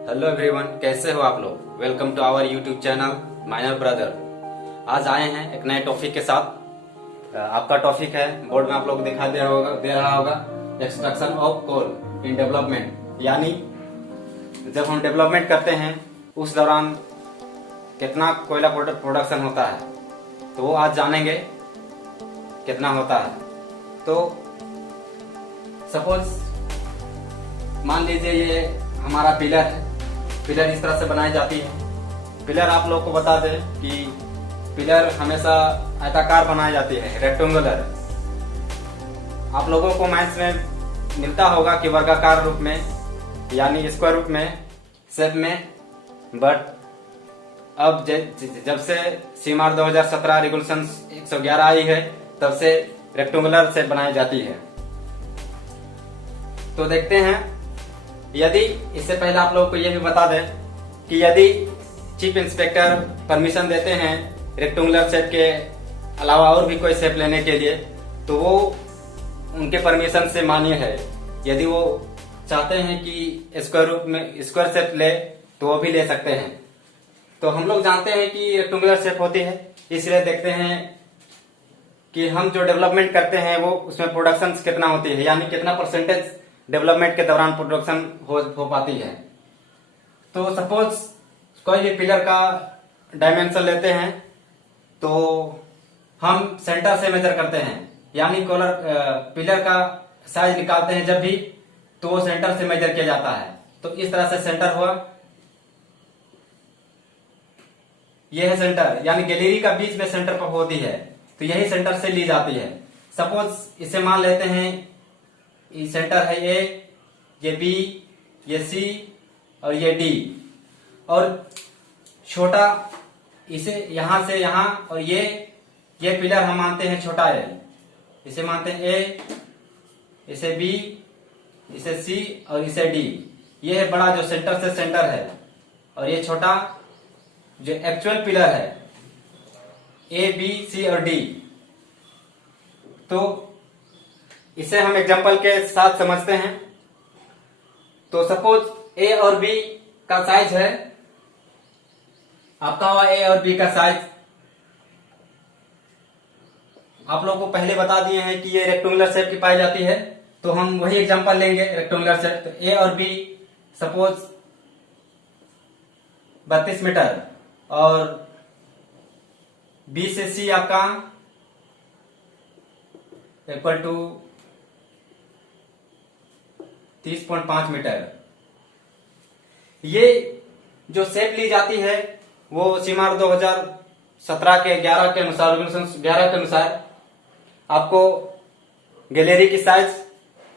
Hello everyone, कैसे हो आप लोग। Welcome to our YouTube channel minor brother. आज आए हैं एक नए टॉपिक के साथ। आपका टॉपिक है, बोर्ड में आप लोग दिखाई दे रहा होगा extraction of coal in development. यानी जब हम डेवलपमेंट करते हैं उस दौरान कितना कोयला प्रोडक्शन होता है, तो वो आज जानेंगे कितना होता है। तो सपोज मान लीजिए ये हमारा पिलर है। पिलर इस तरह से बनाई जाती है। पिलर आप लोग को बता दें कि पिलर हमेशा आयताकार बनाई जाती है, रेक्टेंगुलर। आप लोगों को मैथ्स में मिलता होगा कि वर्गाकार रूप में यानी स्क्वायर रूप में, शेप में। बट अब जब से सीमार 2017 रेगुलेशन 111 आई है, तब से रेक्टेंगुलर शेप बनाई जाती है। तो देखते हैं, यदि इससे पहले आप लोगों को यह भी बता दें कि यदि चीफ इंस्पेक्टर परमिशन देते हैं रेक्टेंगुलर शेप के अलावा और भी कोई शेप लेने के लिए, तो वो उनके परमिशन से मान्य है। यदि वो चाहते हैं कि स्क्वायर रूप में स्क्वायर शेप ले, तो वो भी ले सकते हैं। तो हम लोग जानते हैं कि रेक्टेंगुलर शेप होती है, इसलिए देखते हैं कि हम जो डेवलपमेंट करते हैं वो उसमें प्रोडक्शन कितना होती है, यानी कितना परसेंटेज डेवलपमेंट के दौरान प्रोडक्शन हो पाती है। तो सपोज कोई भी पिलर का डायमेंशन लेते हैं, तो हम सेंटर से मेजर करते हैं, यानी पिलर का साइज निकालते हैं जब भी, तो वो सेंटर से मेजर किया जाता है। तो इस तरह से सेंटर हुआ, यह है सेंटर, यानी गैलरी का बीच में सेंटर पर होती है, तो यही सेंटर से ली जाती है। सपोज इसे मान लेते हैं ये सेंटर है ए, ये बी, ये सी और ये डी, और छोटा इसे यहां से यहां, और ये पिलर हम मानते हैं छोटा है, इसे मानते हैं ए, इसे बी, इसे सी और इसे डी। ये है बड़ा जो सेंटर से सेंटर है, और ये छोटा जो एक्चुअल पिलर है ए, बी, सी और डी। तो इसे हम एग्जांपल के साथ समझते हैं। तो सपोज ए और बी का साइज है, आपका हुआ ए और बी का साइज। आप लोगों को पहले बता दिए हैं कि ये रेक्टेंगुलर शेप की पाई जाती है, तो हम वही एग्जांपल लेंगे रेक्टेंगुलर शेप। तो ए और बी सपोज 32 मीटर, और बी से सी आपका इक्वल टू 30.5 मीटर। ये जो शेप ली जाती है वो सीमार 2017 के 11 के अनुसार, रेगुलेशन 11 के अनुसार आपको गैलरी की साइज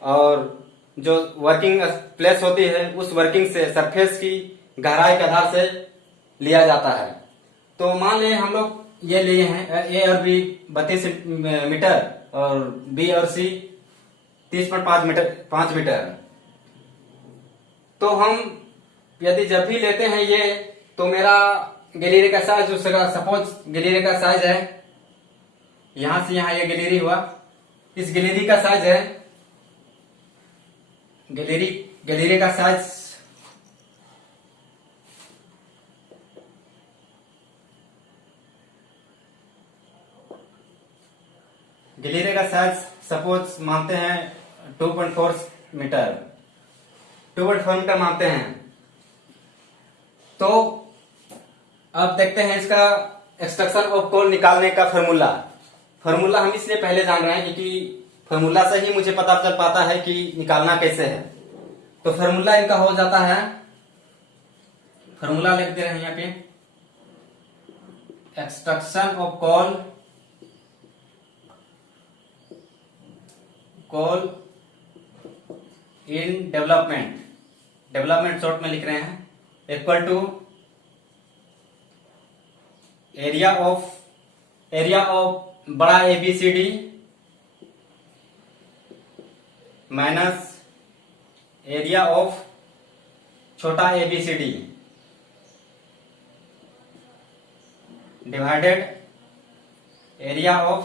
और जो वर्किंग प्लेस होती है उस वर्किंग से सरफेस की गहराई के आधार से लिया जाता है। तो मान लें हम लोग ये लिए हैं ए और बी 32 मीटर और बी और सी 30.5 मीटर। तो हम यदि जब भी लेते हैं ये, तो मेरा गैलरी का साइज उसका, सपोज गैलरी का साइज है यहां से यहां, ये गैलरी हुआ, इस गैलरी का साइज है, गैलरी का साइज सपोज मानते हैं 2.4 मीटर, 2.4 मीटर मानते हैं। तो अब देखते हैं इसका एक्सट्रैक्शन ऑफ कोल निकालने का फॉर्मूला हम इसलिए पहले जान रहे हैं क्योंकि फॉर्मूला से ही मुझे पता चल पाता है कि निकालना कैसे है। तो फॉर्मूला इनका हो जाता है, फॉर्मूला लिख दे रहे हैं यहाँ पे, extraction of coal in development short में लिख रहे हैं, इक्वल टू एरिया ऑफ बड़ा ABCD माइनस एरिया ऑफ छोटा ABCD डिवाइडेड एरिया ऑफ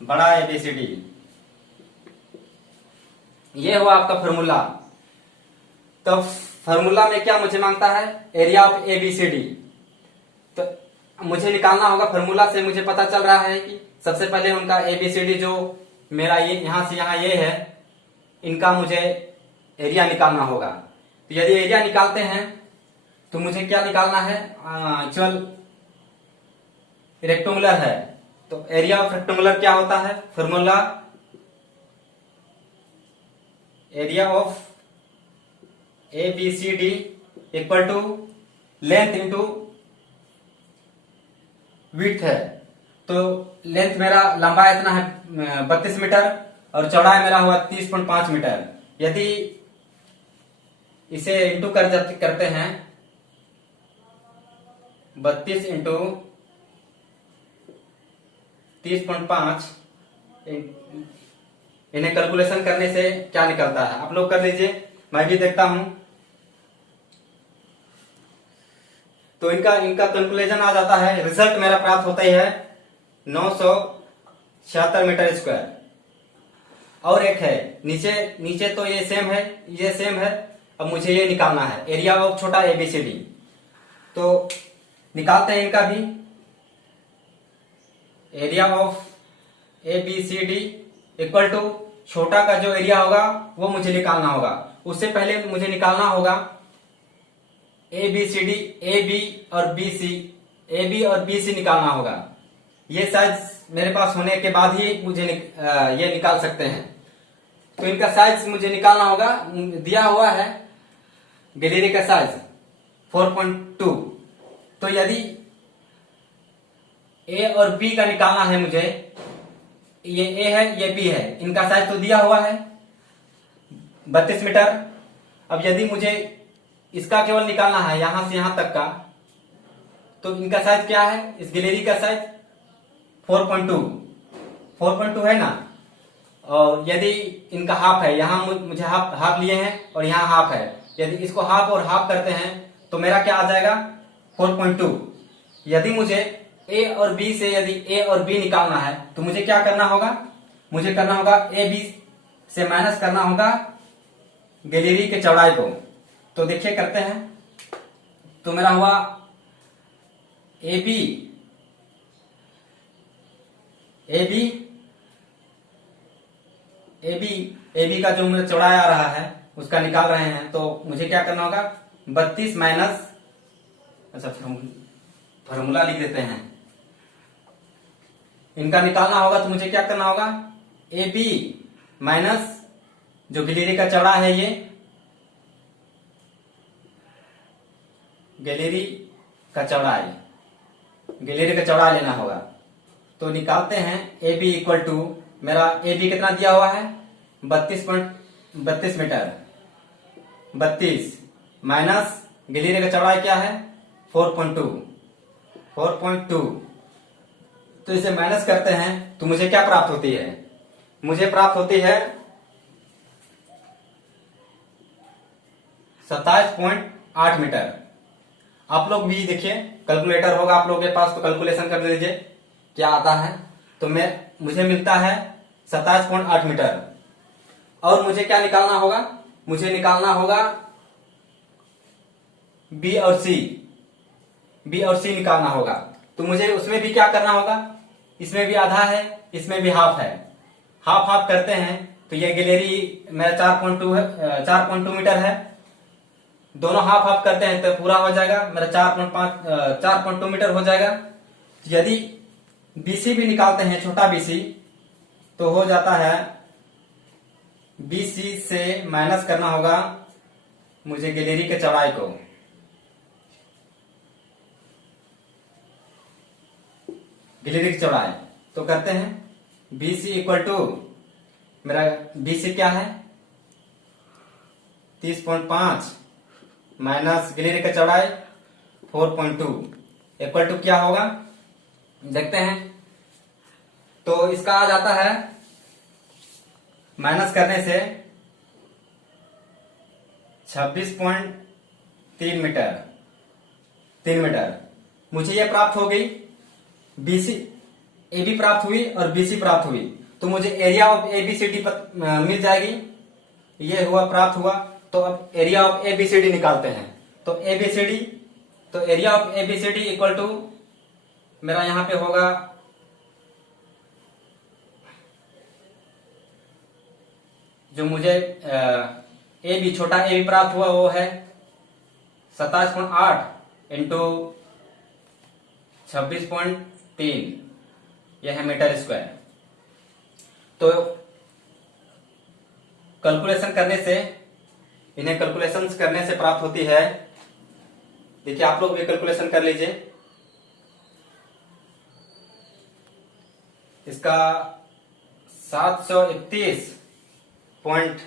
बड़ा ABCD। ये हुआ आपका फॉर्मूला। तो फार्मूला में क्या मुझे मांगता है, area of A B C D. तो मुझे निकालना होगा, फार्मूला से मुझे पता चल रहा है कि सबसे पहले उनका ए बी सी डी जो मेरा ये यहां से यहां ये है, इनका मुझे एरिया निकालना होगा। तो यदि एरिया निकालते हैं तो मुझे क्या निकालना है, एक्चुअल रेक्टेंगुलर है तो एरिया ऑफ रेक्टेंगुलर क्या होता है, formula area of A B C D equal to length into width है। तो लेंथ मेरा लंबाई इतना है 32 मीटर और चौड़ाई मेरा हुआ 30.5 मीटर। यदि इसे इंटू करते हैं 32 इंटू 30.5, इन्हें कैलकुलेशन करने से क्या निकलता है आप लोग कर लीजिए, मैं भी देखता हूं। तो इनका कैलकुलेशन आ जाता है, रिजल्ट मेरा प्राप्त होता ही है 976 मीटर स्क्वायर। और एक है नीचे तो ये सेम है। अब मुझे ये निकालना है एरिया ऑफ छोटा एबीसीडी। तो निकालते हैं इनका भी, area of ABCD equal to छोटा का जो एरिया होगा वो मुझे निकालना होगा। उससे पहले मुझे निकालना होगा A B C D, A B और बी सी निकालना होगा। ये साइज मेरे पास होने के बाद ही मुझे ये निकाल सकते हैं। तो इनका साइज मुझे निकालना होगा, दिया हुआ है गैलरी का साइज 4.2। तो यदि ए और बी का निकालना है मुझे, ये ए है ये बी है, इनका साइज तो दिया हुआ है 32 मीटर। अब यदि मुझे इसका केवल निकालना है यहां से यहां तक का, तो इनका साइज क्या है, इस गैलरी का साइज 4.2 है ना। और यदि इनका हाफ है, यहां मुझे हाफ लिए हैं और यहां हाफ है, यदि इसको हाफ और हाफ करते हैं तो मेरा क्या आ जाएगा 4.2। यदि मुझे ए और बी से यदि ए और बी निकालना है तो मुझे क्या करना होगा, मुझे करना होगा ए बी से माइनस करना होगा गैलरी के चौड़ाई को। तो देखिए करते हैं, तो मेरा हुआ ए बी का जो मुझे चौड़ाई आ रहा है उसका निकाल रहे हैं। तो मुझे क्या करना होगा 32 माइनस, अच्छा फार्मूला लिख देते हैं, इनका निकालना होगा। तो मुझे क्या करना होगा ए बी माइनस जो गैलरी का चौड़ा है, ये गैलरी का चौड़ाई लेना होगा। तो निकालते हैं ए बी इक्वल टू, मेरा ए बी कितना दिया हुआ है 32 मीटर, 32 माइनस गैलरी का चौड़ाई क्या है 4.2। तो इसे माइनस करते हैं तो मुझे क्या प्राप्त होती है, मुझे प्राप्त होती है 27.8 मीटर। आप लोग भी देखिए, कैलकुलेटर होगा आप लोग के पास तो कैलकुलेशन कर लीजिए क्या आता है। तो मुझे मिलता है 27.8 मीटर। और मुझे क्या निकालना होगा, मुझे निकालना होगा बी और सी निकालना होगा। तो मुझे उसमें भी क्या करना होगा, इसमें भी आधा है इसमें भी हाफ है, हाफ करते हैं तो ये गैलरी मेरा 4.2 मीटर है, दोनों हाफ करते हैं तो पूरा हो जाएगा मेरा 4.2 मीटर हो जाएगा। यदि बीसी भी निकालते हैं छोटा बीसी तो हो जाता है, बीसी से माइनस करना होगा मुझे गैलरी के चौड़ाई को, गैलरी की चौड़ाई। तो करते हैं BC इक्वल टू, मेरा BC क्या है 30.5 माइनस गैलरी का चौड़ाई 4.2 इक्वल टू क्या होगा देखते हैं। तो इसका आ जाता है माइनस करने से 26.3 मीटर, 3 मीटर। मुझे यह प्राप्त हो गई, BC AB प्राप्त हुई और BC प्राप्त हुई। तो मुझे एरिया ऑफ ABCD मिल जाएगी, ये प्राप्त हुआ। तो अब एरिया ऑफ एबीसीडी निकालते हैं। तो एबीसीडी, तो area of ABCD equal to मेरा यहां पे होगा जो मुझे ए बी छोटा ए बी प्राप्त हुआ वो है 27.8 इंटू 26.3, यह है मीटर स्क्वायर। तो कैलकुलेशन करने से, इन्हें कैलकुलेशन करने से प्राप्त होती है, देखिए आप लोग भी कैलकुलेशन कर लीजिए, इसका 731 पॉइंट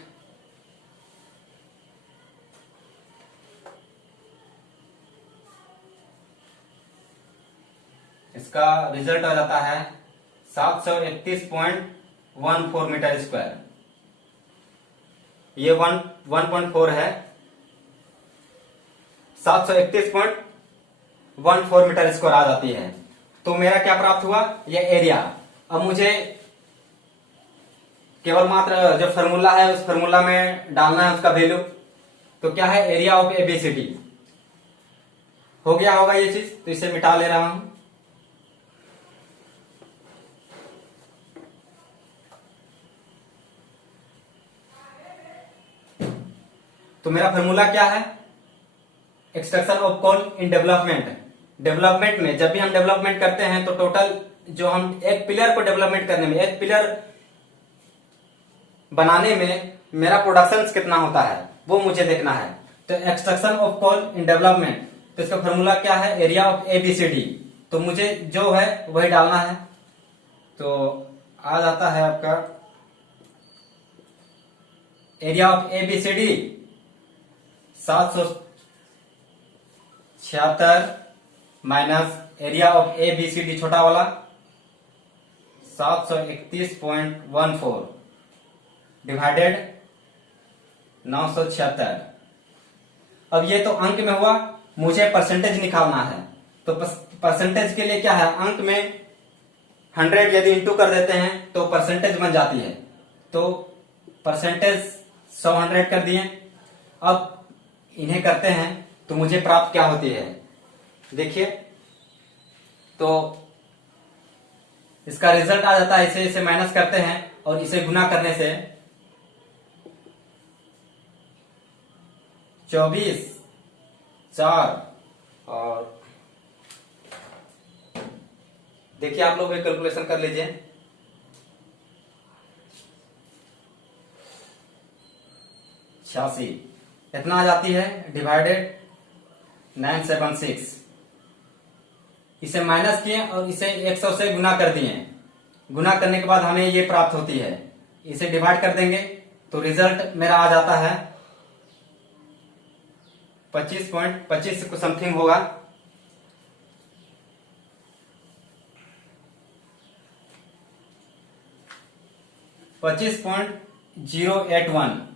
इसका रिजल्ट आ जाता है 731.14 मीटर स्क्वायर। ये 1.4 है, 731.14 मीटर स्क्वायर आ जाती है। तो मेरा क्या प्राप्त हुआ, ये एरिया। अब मुझे केवल मात्र जो फॉर्मूला है उस फॉर्मूला में डालना है उसका वैल्यू। तो क्या है, एरिया ऑफ एबीसीडी हो गया होगा ये चीज, तो इसे मिटा ले रहा हूं। तो मेरा फॉर्मूला क्या है, extraction of coal in development. Development में जब भी हम डेवलपमेंट करते हैं तो टोटल जो हम एक पिलर को डेवलपमेंट करने में, एक पिलर बनाने में मेरा प्रोडक्शन कितना होता है वो मुझे देखना है। तो extraction of coal in development, तो इसका फॉर्मूला क्या है, एरिया ऑफ एबीसीडी। तो मुझे जो है वही डालना है। तो आ जाता है आपका area of ABCD 776 minus area of ABCD छोटा वाला 731.14 डिवाइडेड 976। अब ये तो अंक में हुआ, मुझे परसेंटेज निकालना है। तो परसेंटेज के लिए क्या है, अंक में 100 यदि इंटू कर देते हैं तो परसेंटेज बन जाती है। तो परसेंटेज 100 कर दिए। अब इन्हें करते हैं तो मुझे प्राप्त क्या होती है, देखिए। तो इसका रिजल्ट आ जाता है, इसे माइनस करते हैं और इसे गुना करने से 24/4 और देखिए आप लोग भी कैलकुलेशन कर लीजिए। 86 इतना आ जाती है, डिवाइडेड 976। इसे माइनस किए और इसे 100 से गुना कर दिए। गुना करने के बाद हमें ये प्राप्त होती है, इसे डिवाइड कर देंगे तो रिजल्ट मेरा आ जाता है 25.25 को समथिंग होगा। $25.081।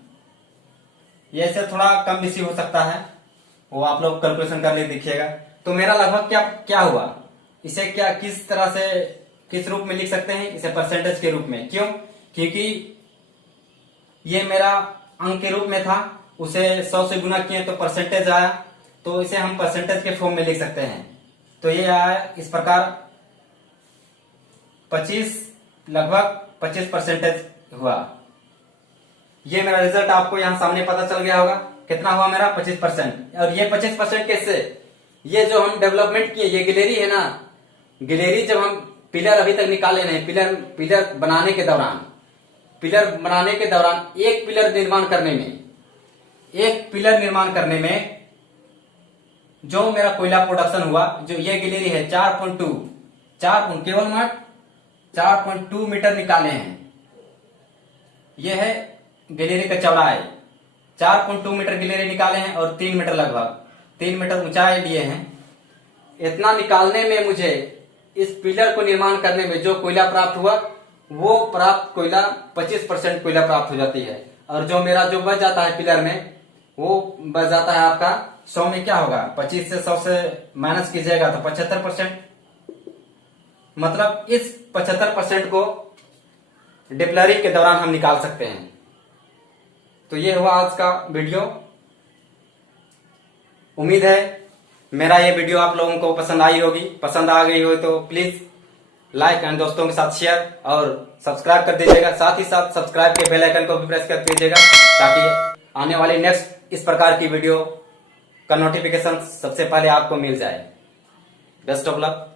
ये से थोड़ा कम बेसी हो सकता है, वो आप लोग कैलकुलेशन कर ले देखिएगा। तो मेरा लगभग क्या क्या हुआ, इसे क्या किस तरह से किस रूप में लिख सकते हैं, इसे परसेंटेज के रूप में। क्यों, क्योंकि ये मेरा अंक के रूप में था, उसे 100 से गुना किए तो परसेंटेज आया। तो इसे हम परसेंटेज के फॉर्म में लिख सकते हैं। तो ये आया इस प्रकार 25, लगभग 25% हुआ। ये मेरा रिजल्ट आपको यहां सामने पता चल गया होगा, कितना हुआ मेरा 25%। और ये 25% कैसे, ये जो हम डेवलपमेंट किए, ये गिलेरी है ना, गिलेरी जब हम पिलर अभी तक निकाले नहीं, पिलर बनाने के दौरान, एक पिलर निर्माण करने में जो मेरा कोयला प्रोडक्शन हुआ, जो ये गिलेरी है 4.2 केवल मात्र 4.2 मीटर निकाले हैं। ये है गिलेरी का चौड़ाई, 4.2 मीटर गिलेरी निकाले हैं और 3 मीटर लगभग 3 मीटर ऊंचाई लिए हैं। इतना निकालने में मुझे इस पिलर को निर्माण करने में जो कोयला प्राप्त हुआ, वो प्राप्त कोयला 25% कोयला प्राप्त हो जाती है। और जो मेरा जो बच जाता है पिलर में, वो बच जाता है आपका 100 में क्या होगा, 25 से 100 से माइनस कीजिएगा तो 75%। मतलब इस 75% को डिप्लरी के दौरान हम निकाल सकते हैं। तो ये हुआ आज का वीडियो। उम्मीद है मेरा ये वीडियो आप लोगों को पसंद आई होगी। पसंद आ गई हो तो प्लीज लाइक एंड दोस्तों के साथ शेयर और सब्सक्राइब कर दीजिएगा। साथ ही साथ सब्सक्राइब के बेल आइकन को भी प्रेस कर दीजिएगा ताकि आने वाली नेक्स्ट इस प्रकार की वीडियो का नोटिफिकेशन सबसे पहले आपको मिल जाए। Best of luck.